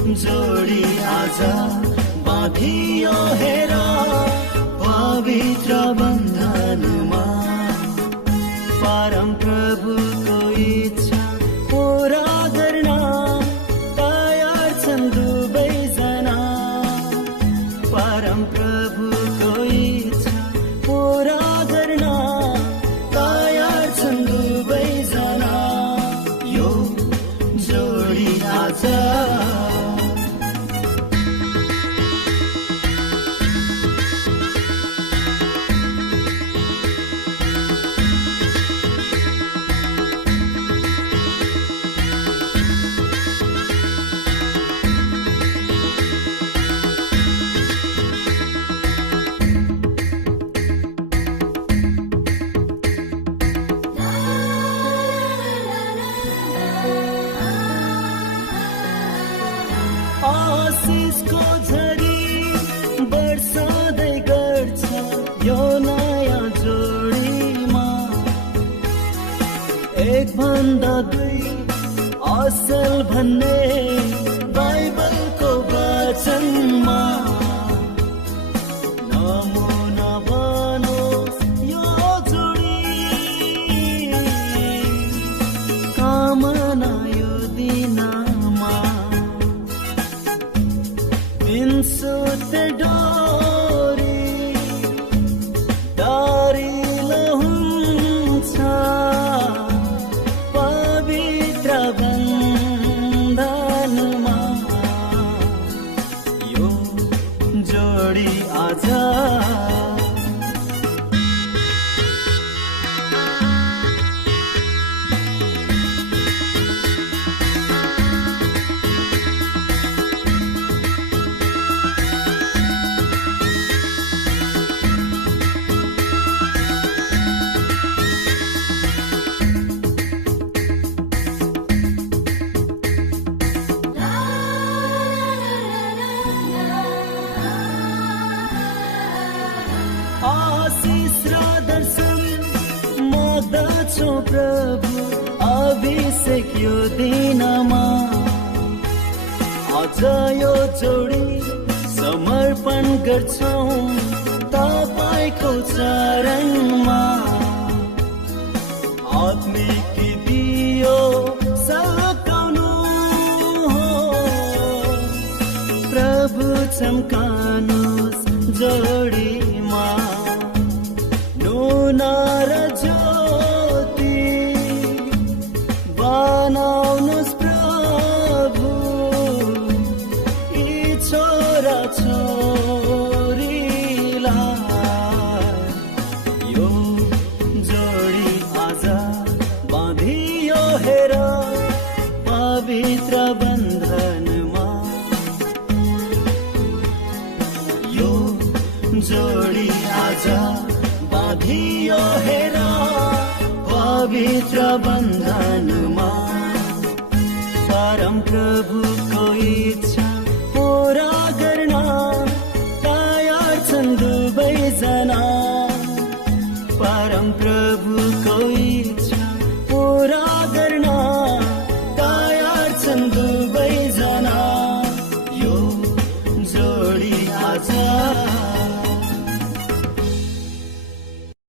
जोडी आज बाँधियो हेर पवित्र बन्धनमा। परम प्रभुको इच्छा पूरा गर्न तयार छन् दुवैजना। परम प्रभुको इच्छा पूरा गर्न तयार छन् दुवैजना। यो जोडी आज आशिषको झरी बर्सादै गर्छ यो नयाँ जोडीमा। एक भन्दा दुई असल भन्ने बाइबलको वचनमा। नमुना बनोस् यो जोडी कामना यो दिनमा। सुते डोरी डारिलो हुन्छ पवित्र बन्धनमा। यो जोडी आज आशिष र दर्शन माग्दछु प्रभु अभिषेक यो दिनमा। आज यो जोडी समर्पण गर्छौं तपाईको चरणमा। आत्मिक दियो सल्काउनु हो प्रभु चम्कानुस् जोडीमा। नुना र ज्योति बनाउनुस् प्रभु यी छोरा छोरीलाई। यो जोडी आज बाँधियो हेर पवित्र बन्धनमा। यो जोडी आज बाँधियो हेर पवित्र बन्धनमा। परम प्रभुको इच्छा पूरा गर्न तयार छन् दुवैजना। परम प्रभुको